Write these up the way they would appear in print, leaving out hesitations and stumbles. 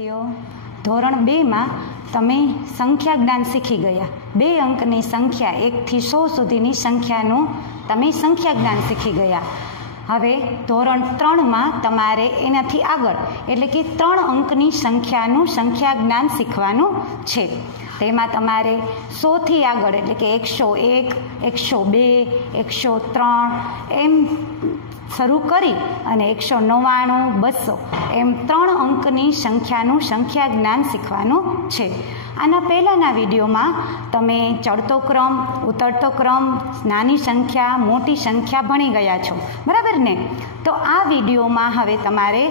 विद्यार्थीओ धोरण 2 में तमे संख्या ज्ञान सीखी गया। 2 अंकनी संख्या 1 થી 100 सुधीनी संख्यानुं तमे संख्या ज्ञान सीखी गया। हवे धोरण 3 में तमारे एनाथी आगळ एटले कि 3 अंकनी संख्यानुं संख्या ज्ञान सीखवानुं छे। तेमां तमारे 100 थी आगळ एटले कि 101, 102, 103 एम शुरू करी अने 199, 200 एम 3 अंकनी संख्यानुं संख्या ज्ञान सीखवानुं छे। आना पहेलाना विडियोमां तमे चढ़तो क्रम, उतरतो क्रम, नानी संख्या, मोटी संख्या भणी गया छो, बराबर ने? तो आ विडियोमां हवे तमारे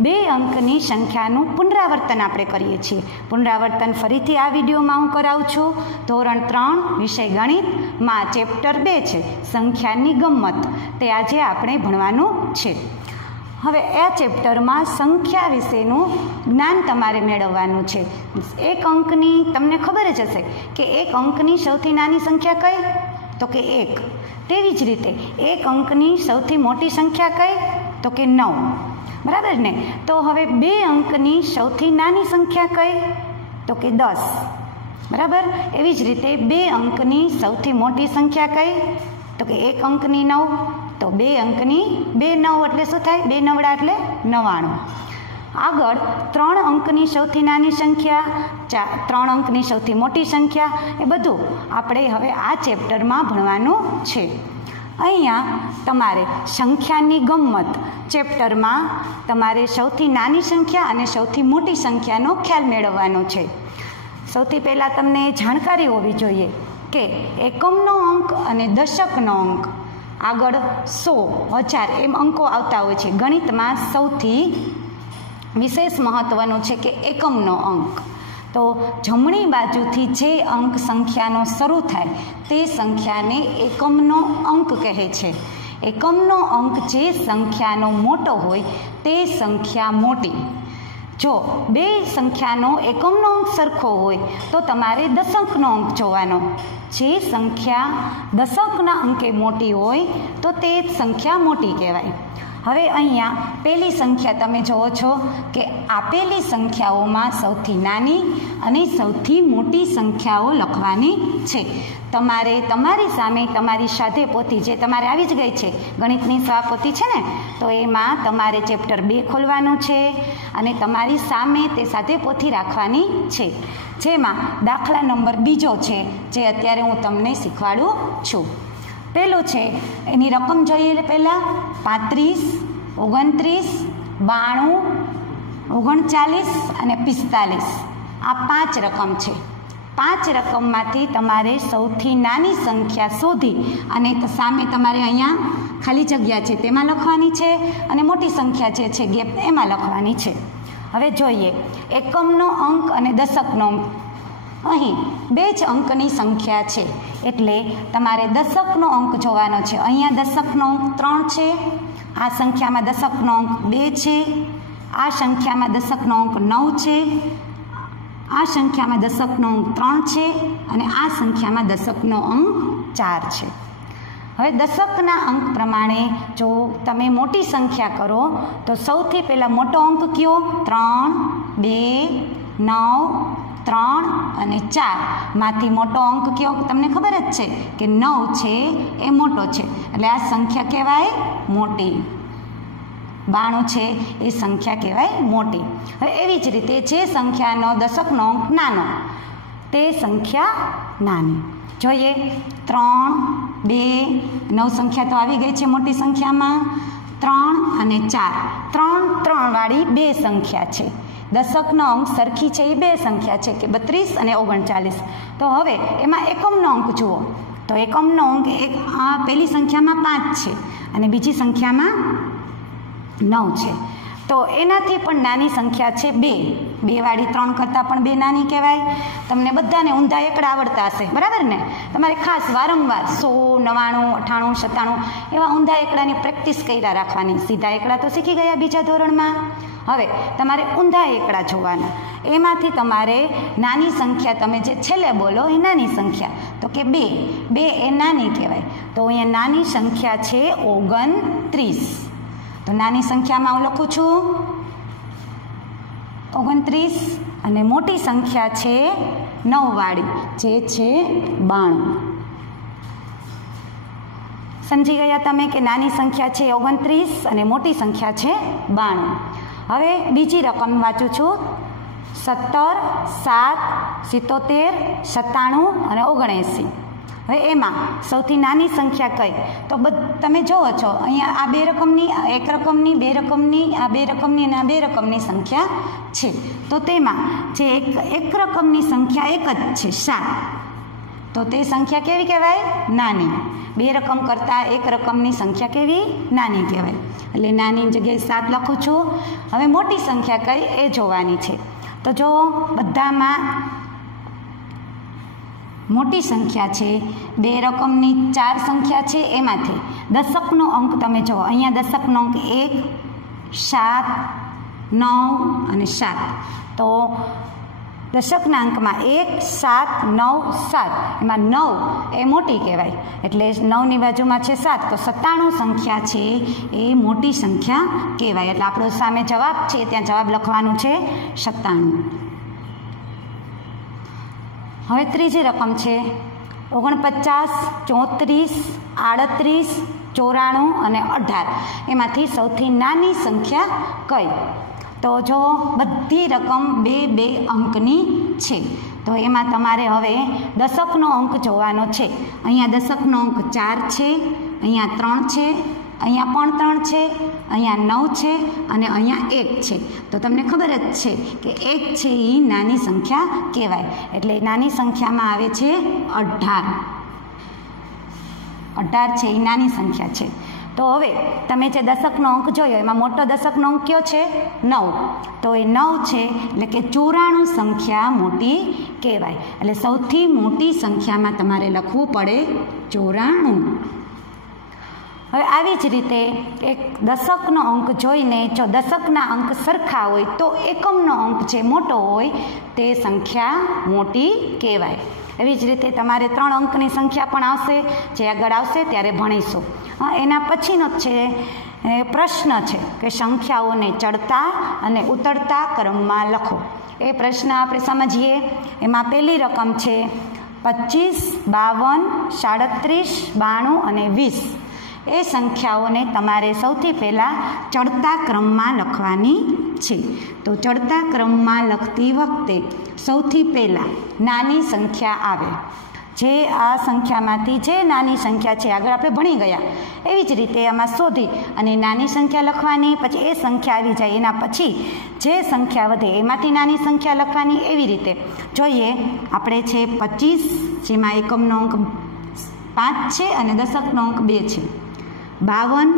2 अंकनी संख्यानुं पुनरावर्तन आपणे करीए छीए। पुनरावर्तन फरीथी आ विडियोमां हुं करावुं छुं। धोरण 3 विषय गणित मां चेप्टर 2 छे संख्यानी गम्मत, ते आजे आपणे भणवानुं छे। हवे आ चेप्टर में संख्या विशेनु ज्ञान तमारे मेळववानुं छे। 1 अंकनी तमने खबर ज हशे कि 1 अंकनी सौथी नानी संख्या कई, तो कि 1। तेवी ज रीते 1 अंकनी सौथी मोटी संख्या कई, तो कि 9, बराबर ने? तो हवे 2 अंकनी सौथी नानी संख्या कई, तो कि 10, बराबर? एवी ज रीते 2 अंकनी सौथी मोटी संख्या कई, तो कि 1 अंकनी 9, तो 2 अंकनी 2 9 एटले शुं थाय? 2 9 एटले 99। आगळ 3 अंकनी सौथी नानी संख्या, 3 अंकनी सौथी मोटी संख्या, ए बधुं आपणे हवे आ चेप्टर में भणवानुं छे। अहींया तमारे संख्यानी गम्मत चेप्टर में तमारे सौथी नानी संख्या अने सौथी मोटी संख्यानो ख्याल मेळवવાનો छे। सौथी पहेला तमने जाणकारी होवी जोईए के एकमनो अंक अने दशकनो अंक आगळ 100, 1000 एम अंको आवता होय छे। गणित में सौथी विशेष महत्वनुं छे के एकमनो अंक। तो जमणी बाजुथी जे अंक संख्यानो शरू थाय ते संख्याने एकमनो अंक कहे छे। एकमनो अंक जे संख्यानो मोटो होय ते संख्या मोटी। जो 2 संख्यानो एकमनो अंक सरखो होय तो तमारे दशकनो अंक जोवानो। जे संख्या दशकना अंके मोटी होय तो ते संख्या मोटी कहेवाय। हवे अहींया पहेली संख्या तमे जोवो छो के आपेली संख्याओमां सौथी नानी अने सौथी मोटी संख्याओ लखवानी छे। तमारे तमारी सामे तमारी साधे पोथी जे तमारे आवी ज गई छे, गणितनी स्वापोथी छे ने, तो एमां तमारे चेप्टर 2 खोलवानुं छे अने तमारी सामे ते साधे पोथी राखवानी छे, जेमां दाखला नंबर 2 छे जे अत्यारे हुं तमने शीखवाडुं छुं। पहेलो छे एनी रकम जोईए। पहेला 35, 29, 92, 39 अने 45 आ 5 रकम छे। 5 रकम मांथी तमारे सौथी नानी संख्या शोधी अने सामे तमारे अहींया खाली जग्या छे तेमां लखवानी छे अने मोटी संख्या जे छे गेप एमां लखवानी छे। हवे जोईए एकमनो अंक अने दशकनो अंक। अहीं 2 ज अंकनी संख्या छे एटले तमारे दशकनो अंक जोवानो छे। अहींया दशकनो अंक 3 छे, आ संख्यामां दशकनो अंक 2 छे, आ संख्यामां दशकनो अंक 9 छे, आ संख्यामां दशकनो अंक 3 छे अने आ संख्यामां दशकनो अंक 4 छे। हवे दशकना अंक प्रमाणे जो तमे मोटी संख्या करो तो सौथी पहेला मोटो अंक कयो? 3, 2, 9, 3 अने 4 मांथी मोटो अंक कयो? तमने खबर ज छे के 9 छे ए मोटो छे એટલે આ સંખ્યા કહેવાય મોટી। 92 છે એ સંખ્યા કહેવાય મોટી। હવે એવી જ રીતે જે સંખ્યાનો દશકનો અંક નાનો તે સંખ્યા નાની। જોઈએ 3, 2, 9 સંખ્યા તો આવી ગઈ છે મોટી સંખ્યામાં। 3 અને 4, 3 3 વાળી 2 સંખ્યા છે। दशकनो अंक सरखी है ये 2 संख्या है कि 32 અને 39। तो हवे एमां एकमनो अंक जुओ तो एकमनो अंक एक आ पहली संख्या में 5 है अने बीजी संख्या में 9 है। तो एनाथी पण नानी संख्या है 2 वाળી 3 करता पण 2 नानी कहेवाय। तमने बधाने ऊंधा एकड़ा आवड़ता हशे, बराबर ने? तमारे खास वारंवार 100, 99, 98, 97 एवा ऊंधा एकड़ानी प्रेक्टिस कर्या राखवानी। सीधा एकड़ा तो शीखी गया बीजा धोरणमां। हवे तमारे ऊंधा एकड़ा जोवाना। एमांथी तमारे नानी संख्या तमे जे छेल्ले बोलो ए नानी संख्या तो के 2 ए नानी कहेवाय। तो अहींया नानी संख्या छे 29। तो नानी संख्या में हूँ लखूँ छूँ 29 અને મોટી સંખ્યા છે 9 વાળી જે છે 92. સમજી ગયા તમે કે નાની સંખ્યા છે 29 અને મોટી સંખ્યા છે 92. હવે બીજી રકમ વાંચું છું. 17, 7, 77, 97 અને 79. હવે એમાં સૌથી નાની સંખ્યા કઈ? તો તમે જોવો છો અહીંયા આ બે રકમની, એક રકમની, બે રકમની, આ બે રકમની અને આ બે રકમની સંખ્યા છે. તો તેમાં જે એક રકમની સંખ્યા એક જ છે 7, તો તે સંખ્યા કેવી કહેવાય? નાની. બે રકમ કરતાં એક રકમની સંખ્યા કેવી? નાની કહેવાય. એટલે નાની જગ્યાએ 7 લખું છું. હવે મોટી સંખ્યા કઈ એ જોવાની છે. તો જો બધામાં મોટી સંખ્યા છે, બે રકમની 4 સંખ્યા છે, એમાંથી દશકનો અંક તમે જુઓ. અહીંયા દશકનો અંક 1, 7, 9 અને 7. તો દશકના અંકમાં 1, 7, 9, 7, એમાં 9 એ મોટી કહેવાય. એટલે 9ની બાજુમાં છે 7, તો 97 સંખ્યા છે એ મોટી સંખ્યા કહેવાય. એટલે આપણો સામે જવાબ છે ત્યાં જવાબ લખવાનું છે 97. હવે ત્રીજી રકમ છે 49, 34, 38, 94 અને 18. એમાંથી સૌથી નાની સંખ્યા કઈ? તો જો બધી રકમ 2-2 અંકની છે. તો એમાં તમારે હવે દશકનો અંક જોવાનો છે. અહીંયા દશકનો અંક 4 છે, અહીંયા 3 છે, અહીંયા પણ 3 છે, અહીંયા 9 છે અને અહીંયા 1 છે. તો તમને ખબર જ છે કે 1 છે એ નાની સંખ્યા કહેવાય. એટલે નાની સંખ્યામાં આવે છે 18. 18 છે એ નાની સંખ્યા છે. તો હવે તમે જે દશકનો અંક જોયો એમાં મોટો દશકનો અંક કયો છે? 9. તો એ 9 છે એટલે કે 94 સંખ્યા મોટી કહેવાય. એટલે સૌથી મોટી સંખ્યામાં તમારે લખવું પડે 94. હવે આવી જ રીતે એક દશકનો અંક જોઈને જો દશકના અંક સરખા હોય તો એકમનો અંક જે મોટો હોય તે સંખ્યા મોટી કહેવાય. એવી જ રીતે તમારે 3 અંકની સંખ્યા પણ આવશે, જે આગળ આવશે ત્યારે ભણીશું. એના પછીનો છે પ્રશ્ન છે કે સંખ્યાઓને ચડતા અને ઉતરતા ક્રમમાં લખો. એ પ્રશ્ન આપણે સમજીએ. એમાં પહેલી રકમ છે 25, 52, 37, 92 અને 20. એ સંખ્યાઓને તમારે સૌથી પહેલાં ચડતા ક્રમમાં લખવાની છે. તો ચડતા ક્રમમાં લખતી વખતે સૌથી પહેલાં નાની સંખ્યા આવે. જે આ સંખ્યામાંથી જે નાની સંખ્યા છે આગળ આપણે ભણી ગયા એવી જ રીતે આમાં શોધી અને નાની સંખ્યા લખવાની. પછી એ સંખ્યા આવી જાય એના પછી જે સંખ્યા વધે એમાંથી નાની સંખ્યા લખવાની. એવી રીતે જોઈએ. આપણે છે 25, જેમાં એકમનો અંક 5 છે અને દશકનો અંક 2 છે. 52,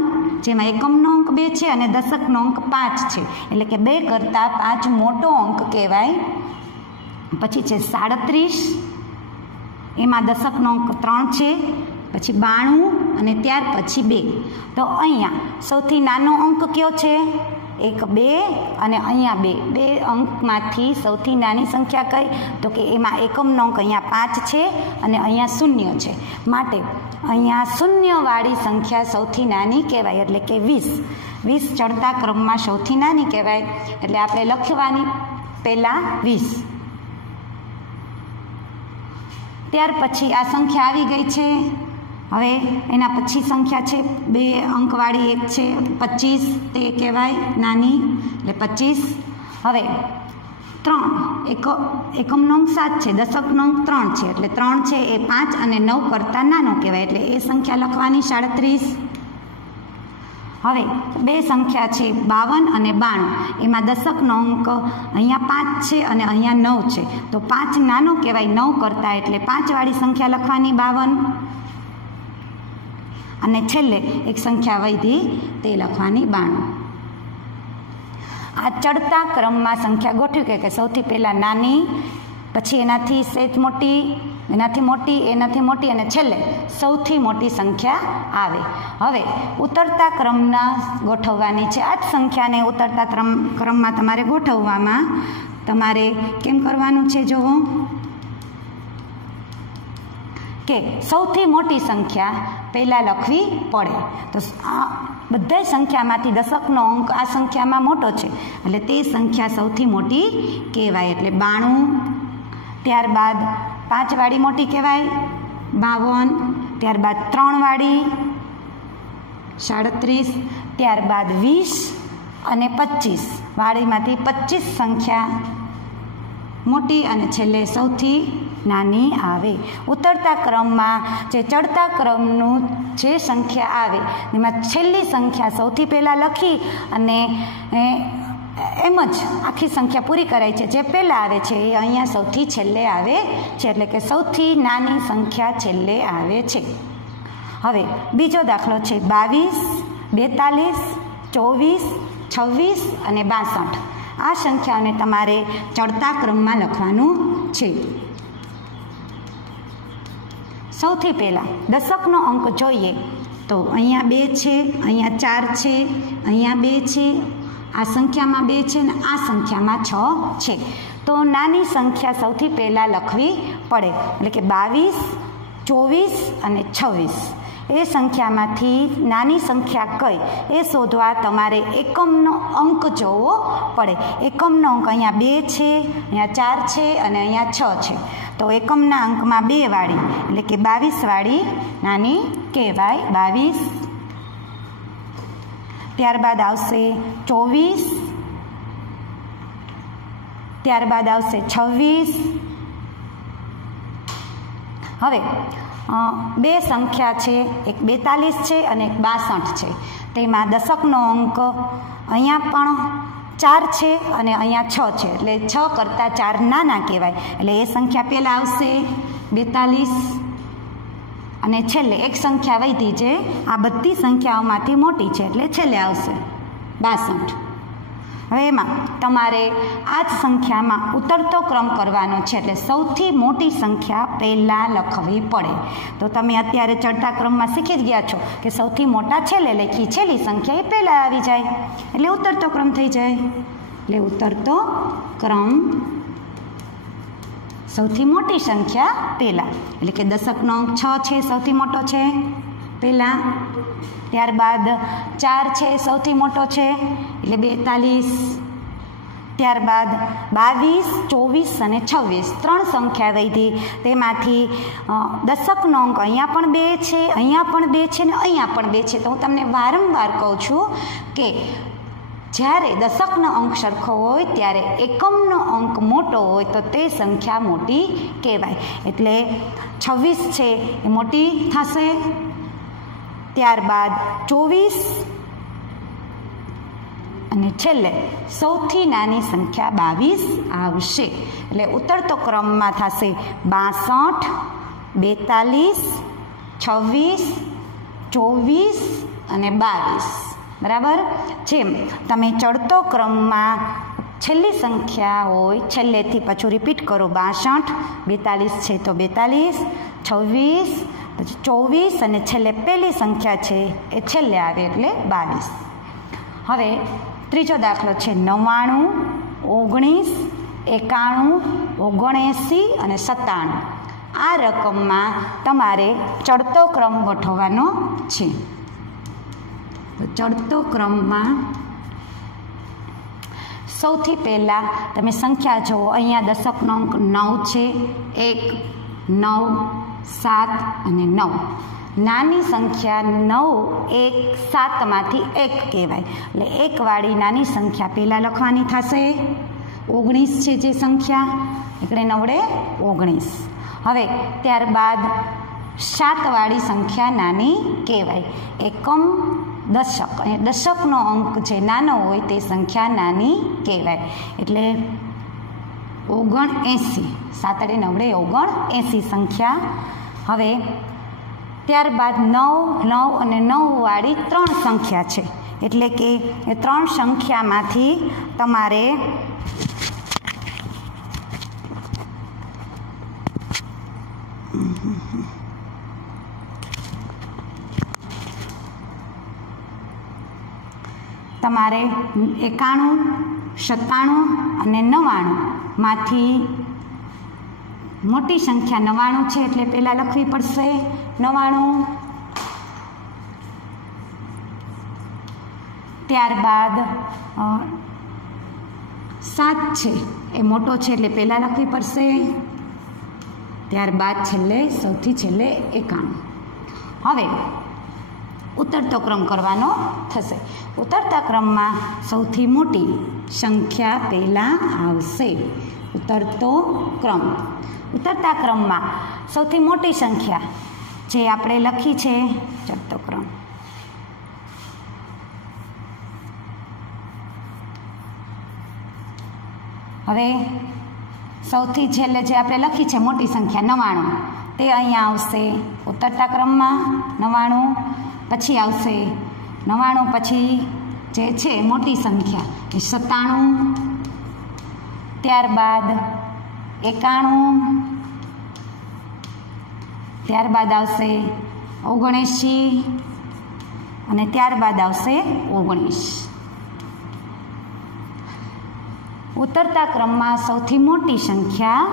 જેમાં એકમનો અંક 2 છે અને દશકનો અંક 5 છે. એટલે કે 2 કરતાં 5 મોટો અંક કહેવાય. પછી છે 37, એમાં દશકનો અંક 3 છે. પછી 92 અને ત્યાર પછી 2. તો અહીંયા સૌથી નાનો અંક કયો છે? 1, 2 અને અહીંયા 2. 2 અંકમાંથી સૌથી નાની સંખ્યા કઈ? તો કે એમાં એકમનો અંક અહીંયા 5 છે અને અહીંયા 0 છે. માટે અહીંયા 0 વાળી સંખ્યા સૌથી નાની કહેવાય. એટલે કે 20. 20 ચડતા ક્રમમાં સૌથી નાની કહેવાય. એટલે આપણે લખવાની પહેલાં 20. ત્યાર પછી આ સંખ્યા આવી ગઈ છે. હવે એના પછી સંખ્યા છે 2 અંકવાળી એક છે 25, તે કહેવાય નાની. એટલે 25. હવે 3 એકમનો અંક 7 છે, દશકનો અંક 3 છે. એટલે 3 છે એ 5 અને 9 કરતાં નાનો કહેવાય. એટલે એ સંખ્યા લખવાની 37. હવે 2 સંખ્યા છે 52 અને 92. એમાં દશકનો અંક અહીંયા 5 છે અને અહીંયા 9 છે. તો 5 નાનો કહેવાય 9 કરતાં. એટલે 5 વાળી સંખ્યા લખવાની 52. અને છેલ્લે એક સંખ્યા વધી તે લખવાની 92. આ ચડતા ક્રમમાં સંખ્યા ગોઠવી કે સૌથી પહેલાં નાની, પછી એનાથી સહેજ મોટી, એનાથી મોટી, એનાથી મોટી અને છેલ્લે સૌથી મોટી સંખ્યા આવે. હવે ઉતરતા ક્રમના ગોઠવવાની છે. આ જ સંખ્યાને ઉતરતા ક્રમમાં તમારે ગોઠવવામાં તમારે કેમ કરવાનું છે જુઓ કે સૌથી મોટી સંખ્યા પહેલાં લખવી પડે. તો બધાય સંખ્યામાંથી દશકનો અંક આ સંખ્યામાં મોટો છે એટલે તે સંખ્યા સૌથી મોટી કહેવાય. એટલે 92. ત્યારબાદ 5 વાળી મોટી કહેવાય 52. ત્યારબાદ 3 વાળી 37. ત્યારબાદ 20 અને 25 વાળીમાંથી 25 સંખ્યા મોટી અને છેલ્લે સૌથી નાની આવે. ઉતરતા ક્રમમાં જે ચડતા ક્રમનું જે સંખ્યા આવે એમાં છેલ્લી સંખ્યા સૌથી પહેલાં લખી અને એમ જ આખી સંખ્યા પૂરી કરાય છે. જે પહેલાં આવે છે એ અહીંયા સૌથી છેલ્લે આવે છે, એટલે કે સૌથી નાની સંખ્યા છેલ્લે આવે છે. હવે બીજો દાખલો છે 22, 42, 24, 26 અને 62. આ સંખ્યાઓને તમારે ચડતા ક્રમમાં લખવાનું છે. સૌથી પહેલાં દશકનો અંક જોઈએ તો અહીંયા 2 છે, અહીંયા 4 છે, અહીંયા 2 છે, આ સંખ્યામાં 2 છે ને આ સંખ્યામાં 6 છે. તો નાની સંખ્યા સૌથી પહેલાં લખવી પડે, એટલે કે 22, 24 અને 26. એ સંખ્યામાંથી નાની સંખ્યા કઈ એ શોધવા તમારે એકમનો અંક જોવો પડે. એકમનો અંક અહીંયા 2 છે, અહીંયા 4 છે અને અહીંયા 6 છે. તો એકમના અંકમાં 2 વાળી એટલે કે 22 વાળી નાની કહેવાય 22. ત્યારબાદ આવશે 24, ત્યારબાદ આવશે 26. હવે 2 સંખ્યા છે, એક 42 છે અને એક 62 છે. તેમાં દશકનો અંક અહીંયા પણ 4 છે અને અહીંયા 6 છે, એટલે 6 કરતાં 4 નાના કહેવાય. એટલે એ સંખ્યા પહેલાં આવશે 42 અને છેલ્લે એક સંખ્યા વધી છે, આ બધી સંખ્યાઓમાંથી મોટી છે એટલે છેલ્લે આવશે 62. હવે એમાં તમારે આ જ સંખ્યામાં ઉતરતો ક્રમ કરવાનો છે, એટલે સૌથી મોટી સંખ્યા પહેલાં લખવી પડે. તો તમે અત્યારે ચડતા ક્રમમાં શીખી જ ગયા છો કે સૌથી મોટા છેલ્લે લખી, છેલ્લી સંખ્યા એ પહેલાં આવી જાય એટલે ઉતરતો ક્રમ થઈ જાય. એટલે ઉતરતો ક્રમ સૌથી મોટી સંખ્યા પહેલાં, એટલે કે દશકનો અંક 6 છે સૌથી મોટો છે પહેલાં. ત્યારબાદ 4 છે સૌથી મોટો છે એટલે 42. ત્યારબાદ 22, 24 અને 26 3 સંખ્યા વધી. તેમાંથી દશકનો અંક અહીંયા પણ 2 છે, અહીંયા પણ 2 છે ને અહીંયા પણ 2 છે. તો હું તમને વારંવાર કહું છું કે જ્યારે દશકનો અંક સરખો હોય ત્યારે એકમનો અંક મોટો હોય તો તે સંખ્યા મોટી કહેવાય. એટલે 26 છે એ મોટી થશે. ત્યારબાદ 24 અને છેલ્લે સૌથી નાની સંખ્યા 22 આવશે. એટલે ઉતરતો ક્રમમાં થશે 62, 42, 26, 24 અને 22. બરાબર. જેમ તમે ચડતો ક્રમમાં છેલ્લી સંખ્યા હોય છેલ્લેથી પાછું રિપીટ કરો 62, 42 છે તો 42, 26, પછી 24 અને છેલ્લે પહેલી સંખ્યા છે એ છેલ્લે આવે એટલે 22. હવે ત્રીજો દાખલો છે 99, 19, 91, 79 અને 97. આ રકમમાં તમારે ચડતો ક્રમ ગોઠવવાનો છે. તો ચડતો ક્રમમાં સૌથી પહેલાં તમે સંખ્યા જુઓ. અહીંયા દશકનો અંક 9 છે, 1, 9, 7 અને 9. નાની સંખ્યા 9, 1, 7માંથી 1 કહેવાય. એટલે 1 વાળી નાની સંખ્યા પહેલાં લખવાની થશે. 19 છે જે સંખ્યા એટલે 9 19. હવે ત્યારબાદ 7 વાળી સંખ્યા નાની કહેવાય. એકમ, દશક, અને દશકનો અંક જે નાનો હોય તે સંખ્યા નાની કહેવાય. એટલે 79, 7 9 79 સંખ્યા. હવે ત્યારબાદ 9, 9 અને 9 વાળી 3 સંખ્યા છે. એટલે કે એ 3 સંખ્યામાંથી તમારે તમારે 91, 97 અને 99 માંથી મોટી સંખ્યા 99 છે એટલે પહેલાં લખવી પડશે 99. ત્યારબાદ 7 છે એ મોટો છે એટલે પહેલાં લખવી પડશે, ત્યારબાદ છેલ્લે સૌથી છેલ્લે 91. હવે ઉતરતો ક્રમ કરવાનો થશે. ઉતરતા ક્રમમાં સૌથી મોટી સંખ્યા પહેલાં આવશે. ઉતરતા ક્રમમાં સૌથી મોટી સંખ્યા જે આપણે લખી છે ચડતો ક્રમ. હવે સૌથી છેલ્લે જે આપણે લખી છે મોટી સંખ્યા 99, તે અહીંયા આવશે ઉતરતા ક્રમમાં. 99 પછી આવશે 99 પછી જે છે મોટી સંખ્યા એ 97, ત્યારબાદ 91, ત્યારબાદ આવશે 79 અને ત્યારબાદ આવશે 19. ઉતરતા ક્રમમાં સૌથી મોટી સંખ્યા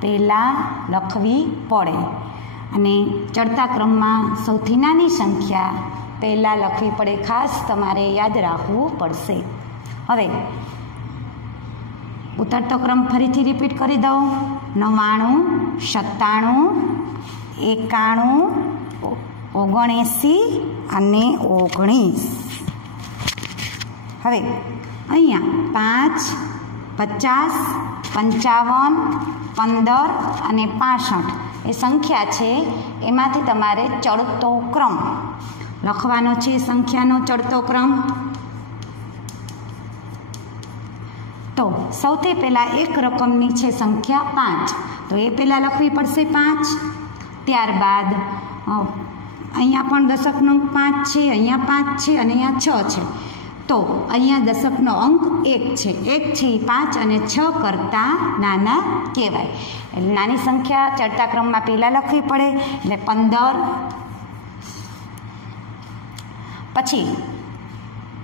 પહેલાં લખવી પડે અને ચડતા ક્રમમાં સૌથી નાની સંખ્યા પહેલાં લખવી પડે. ખાસ તમારે યાદ રાખવું પડશે. હવે ઉતરતો ક્રમ ફરીથી રિપીટ કરી દઉં. 99, 97, 91, 79 અને 19. હવે અહીંયા 5, 50, 55, 15 અને 65 એ સંખ્યા છે. એમાંથી તમારે ચડતો ક્રમ લખવાનો છે. સંખ્યાનો ચડતો ક્રમ તો સૌથી પહેલાં એક રકમની છે સંખ્યા 5, તો એ પહેલાં લખવી પડશે 5. ત્યારબાદ અહીંયા પણ દશકનો અંક 5 છે, અહીંયા 5 છે અને અહીંયા 6 છે. તો અહીંયા દશકનો અંક 1 છે. 1 છે એ 5 અને 6 કરતાં નાના કહેવાય. એટલે નાની સંખ્યા ચડતા ક્રમમાં પહેલાં લખવી પડે. એટલે 15, પછી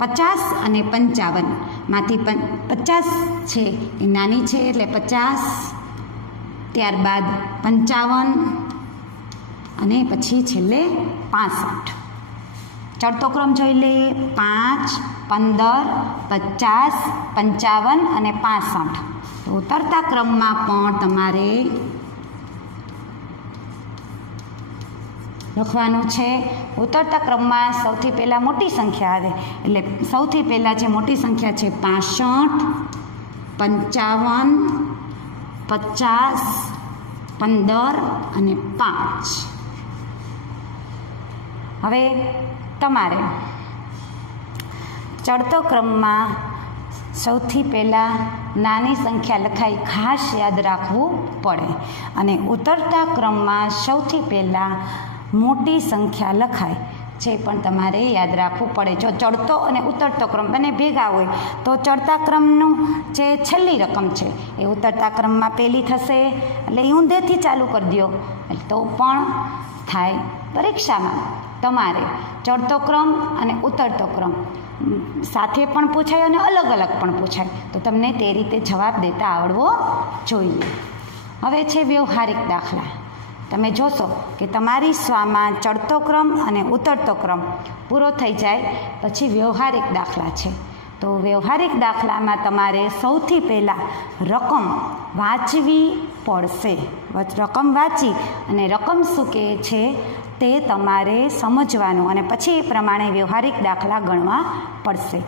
50 અને 55 માંથી 50 છે એ નાની છે એટલે 50, ત્યારબાદ 55 અને પછી છેલ્લે 65. ચડતો ક્રમ જોઈ લઈએ. 5, 15, 50, 55 અને 65. તો ઉતરતા ક્રમમાં પણ તમારે લખવાનું છે. ઉતરતા ક્રમમાં સૌથી પહેલાં મોટી સંખ્યા આવે એટલે સૌથી પહેલાં જે મોટી સંખ્યા છે 65, 55, 50, 15 અને 5. હવે તમારે ચડતો ક્રમમાં સૌથી પહેલાં નાની સંખ્યા લખાય, ખાસ યાદ રાખવું પડે. અને ઉતરતા ક્રમમાં સૌથી પહેલાં મોટી સંખ્યા લખાય છે પણ તમારે યાદ રાખવું પડે. જો ચડતો અને ઉતરતો ક્રમ બંને ભેગા હોય તો ચડતા ક્રમનું જે છેલ્લી રકમ છે એ ઉતરતા ક્રમમાં પહેલી થશે. એટલે ઊંધેથી ચાલુ કરી દો તો પણ થાય. પરીક્ષામાં તમારે ચડતો ક્રમ અને ઉતરતો ક્રમ સાથે પણ પૂછાય અને અલગ અલગ પણ પૂછાય, તો તમને તે રીતે જવાબ દેતા આવડવો જોઈએ. હવે છે વ્યવહારિક દાખલા. તમે જોશો કે તમારી સ્વામાં ચડતો ક્રમ અને ઉતરતો ક્રમ પૂરો થઈ જાય પછી વ્યવહારિક દાખલા છે. તો વ્યવહારિક દાખલામાં તમારે સૌથી પહેલાં રકમ વાંચવી પડશે. રકમ વાંચી અને રકમ શું કહે છે તે તમારે સમજવાનું અને પછી એ પ્રમાણે વ્યવહારિક દાખલા ગણવા પડશે.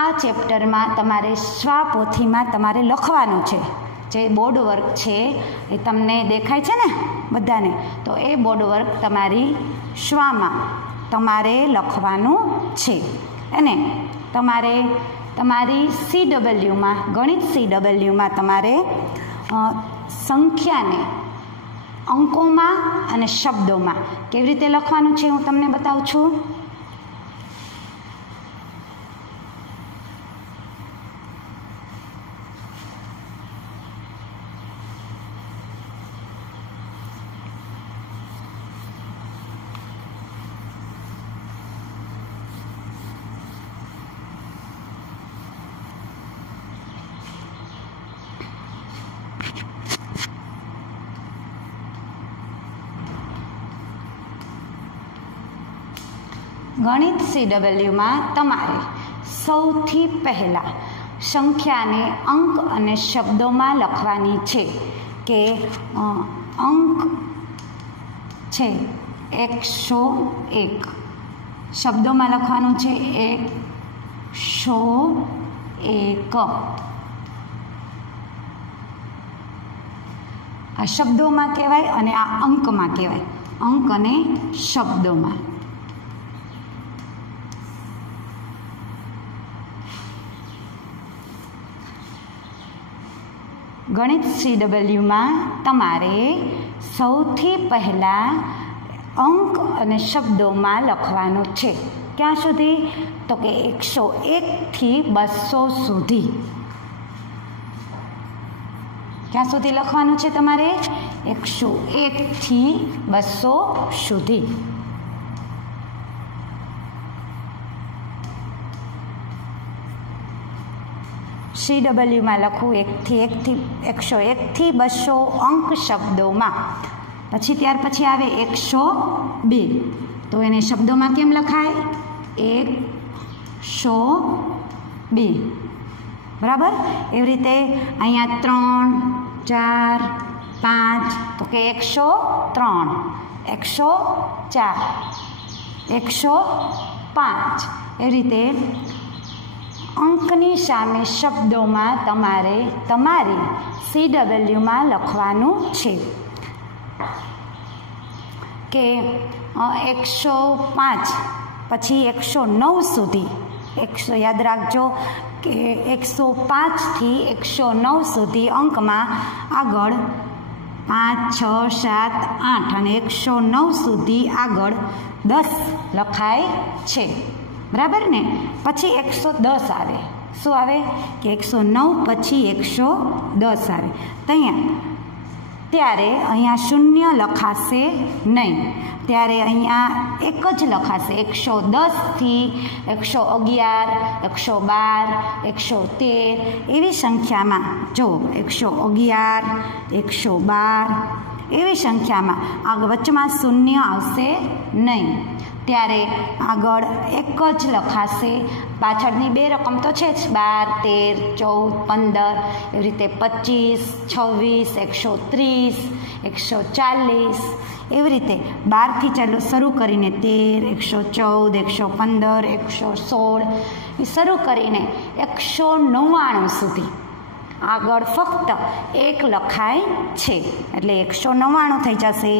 આ ચેપ્ટરમાં તમારે સ્વાપોથીમાં તમારે લખવાનું છે. જે બોર્ડ વર્ક છે એ તમને દેખાય છે ને બધાને, તો એ બોર્ડ વર્ક તમારી શ્વામાં તમારે લખવાનું છે. અને તમારે તમારી CWમાં ગણિત CWમાં તમારે સંખ્યાને અંકોમાં અને શબ્દોમાં કેવી રીતે લખવાનું છે હું તમને બતાવું છું. ગણિત CW તમારે સૌથી પહેલાં સંખ્યાને અંક અને શબ્દોમાં લખવાની છે કે અંક છે 101, શબ્દોમાં લખવાનું છે 101. આ શબ્દોમાં કહેવાય અને આ અંકમાં કહેવાય, અંક અને શબ્દોમાં. ગણિત CW તમારે સૌથી પહેલાં અંક અને શબ્દોમાં લખવાનું છે. ક્યાં સુધી? તો કે 101 થી 200 સુધી. ક્યાં સુધી લખવાનું છે તમારે? 101 થી 200 સુધી. CW લખવું 101 થી 200 અંક શબ્દોમાં. પછી ત્યાર પછી આવે 102, તો એને શબ્દોમાં કેમ લખાય? 102. બરાબર. એવી રીતે અહીંયા 3, 4, 5, તો કે 103, 104, 105. એવી રીતે અંકની સામે શબ્દોમાં તમારે તમારી CW લખવાનું છે કે 105 પછી 109 સુધી. યાદ રાખજો કે 105 થી 109 સુધી અંકમાં આગળ 5, 6, 7, 8 અને 109 સુધી આગળ 10 લખાય છે. બરાબર ને? પછી 110 આવે. શું આવે? કે 109 પછી 110 આવે. ત્યારે અહીંયા શૂન્ય લખાશે નહીં, ત્યારે અહીંયા એક જ લખાશે. 110 થી 111, 112, 113 એવી સંખ્યામાં જો 111, 112 એવી સંખ્યામાં આગળ વચમાં શૂન્ય આવશે નહીં. ત્યારે આગળ એક જ લખાશે. પાછળની 2 રકમ તો છે જ, 12, 13, 14, 15 એવી રીતે 25, 26, 130, 140 એવી રીતે 12થી ચાલો શરૂ કરીને 13, 114, 115, 116 એ શરૂ કરીને 199 સુધી આગળ ફક્ત 1 લખાય છે. એટલે 199 થઈ જશે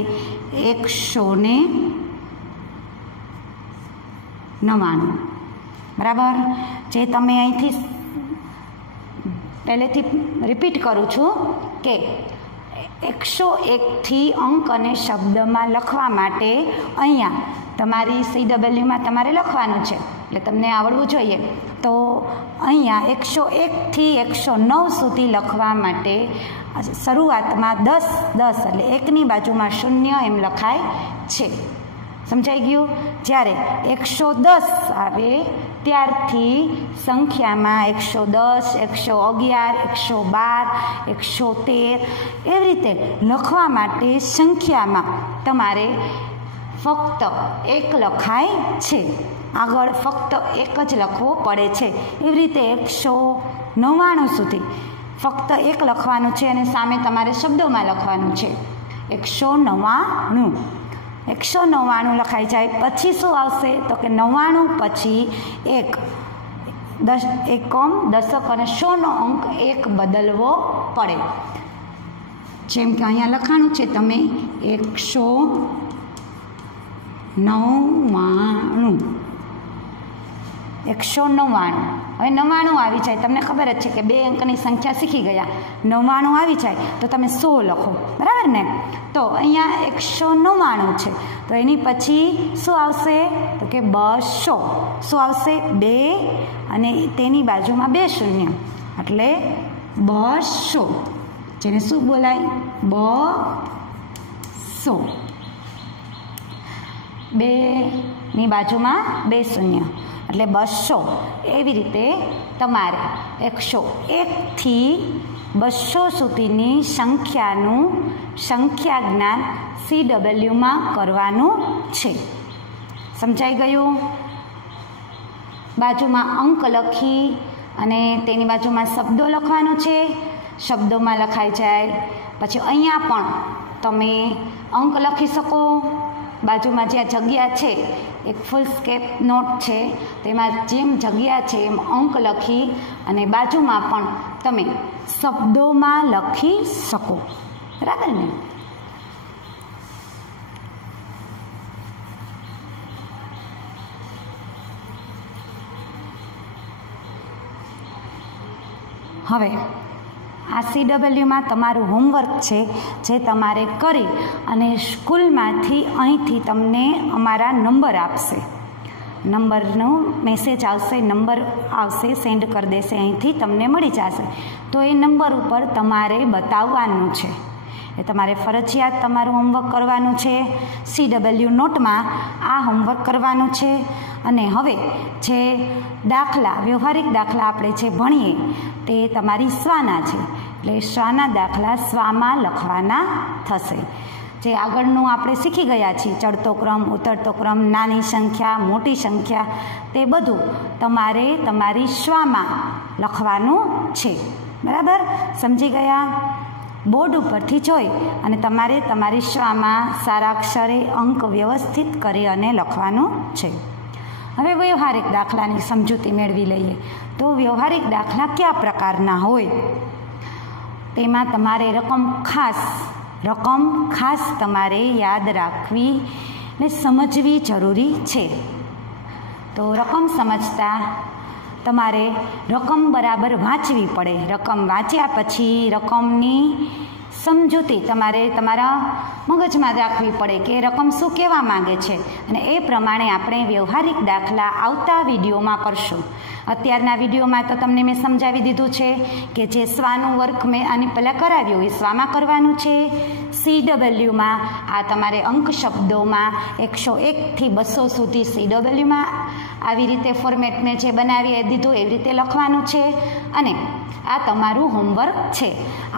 199. બરાબર. જે તમે અહીંથી પહેલેથી રિપીટ કરું છું કે 101 થી અંક અને શબ્દમાં લખવા માટે અહીંયા તમારી CW તમારે લખવાનું છે, એટલે તમને આવડવું જોઈએ. તો અહીંયા 101 થી 109 સુધી લખવા માટે શરૂઆતમાં 10 એટલે 1ની બાજુમાં 0 એમ લખાય છે. સમજાઈ ગયું? જ્યારે 110 આવે ત્યારથી સંખ્યામાં 110, 111, 112, 113 એવી રીતે લખવા માટે સંખ્યામાં તમારે ફક્ત 1 લખાય છે. આગળ ફક્ત 1 જ લખવો પડે છે. એવી રીતે 199 સુધી ફક્ત 1 લખવાનું છે અને સામે તમારે શબ્દોમાં લખવાનું છે 199. 199 લખાઈ જાય પછી શું આવશે? તો કે 99 પછી 1, એકમ, દશક અને 100નો અંક 1 બદલવો પડે. જેમ કે અહીંયા લખાણું છે તમે 199. 199. હવે 99 આવી જાય, તમને ખબર જ છે કે 2 અંકની સંખ્યા શીખી ગયા. 99 આવી જાય તો તમે 100 લખો. બરાબર ને? તો અહીંયા 199 છે, તો એની પછી શું આવશે? તો કે 200. શું આવશે? 2 અને તેની બાજુમાં 2 શૂન્ય, એટલે 200. જેને શું બોલાય? 200. 2ની બાજુમાં 2 શૂન્ય એટલે 200. એવી રીતે તમારે 101 થી 200 સુધીની સંખ્યાનું સંખ્યા જ્ઞાન CW કરવાનું છે. સમજાઈ ગયું? બાજુમાં અંક લખી અને તેની બાજુમાં શબ્દો લખવાનો છે, શબ્દોમાં લખાઈ જાય. પછી અહીંયા પણ તમે અંક લખી શકો. બાજુમાં જ્યાં જગ્યા છે એક ફૂલ સ્કેપ નોટ છે, તેમાં જેમ જગ્યા છે એમ અંક લખી અને બાજુમાં પણ તમે શબ્દોમાં લખી શકો. બરાબર ને? હવે આ CWમાં તમારું હોમવર્ક છે જે તમારે કરી અને સ્કૂલમાંથી અહીંથી તમને અમારા નંબર આપશે, નંબરનો મેસેજ આવશે, નંબર આવશે, સેન્ડ કરી દેશે, અહીંથી તમને મળી જશે. તો એ નંબર ઉપર તમારે બતાવવાનું છે. એ તમારે ફરજિયાત તમારું હોમવર્ક કરવાનું છે. CW નોટમાં આ હોમવર્ક કરવાનું છે. અને હવે જે દાખલા, વ્યવહારિક દાખલા આપણે જે ભણીએ તે તમારી સ્વાના છે, એટલે સ્વાના દાખલા સ્વામાં લખવાના થશે. જે આગળનું આપણે શીખી ગયા છીએ, ચડતો ક્રમ, ઉતરતો ક્રમ, નાની સંખ્યા, મોટી સંખ્યા, તે બધું તમારે તમારી સ્વામાં લખવાનું છે. બરાબર? સમજી ગયા? બોર્ડ ઉપરથી જોઈ અને તમારે તમારી સ્વામાં સારા અક્ષરે અંક વ્યવસ્થિત કરી અને લખવાનું છે. હવે વ્યવહારિક દાખલાની સમજૂતી મેળવી લઈએ. તો વ્યવહારિક દાખલા કયા પ્રકારના હોય? તેમાં તમારે રકમ ખાસ તમારે યાદ રાખવી ને સમજવી જરૂરી છે. તો રકમ સમજતા તમારે રકમ બરાબર વાંચવી પડે. રકમ વાંચ્યા પછી રકમની સમજૂતી તમારે તમારા મગજમાં રાખવી પડે કે રકમ શું કહેવા માંગે છે, અને એ પ્રમાણે આપણે વ્યવહારિક દાખલા આવતા વિડીયોમાં કરશું. અત્યારના વિડીયોમાં તો તમને મેં સમજાવી દીધું છે કે જે સ્વાનું વર્ક મેં આની પહેલાં કરાવ્યું એ સ્વામાં કરવાનું છે. CWમાં આ તમારે અંક શબ્દોમાં 101થી 200 સુધી CWમાં આવી રીતે ફોર્મેટ મેં જે બનાવી દીધું એવી રીતે લખવાનું છે. અને આ તમારું હોમવર્ક છે.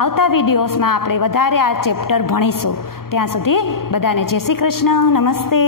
આવતા વિડીયોઝમાં આપણે વધારે આ ચેપ્ટર ભણીશું. ત્યાં સુધી બધાને જય શ્રી કૃષ્ણ. નમસ્તે.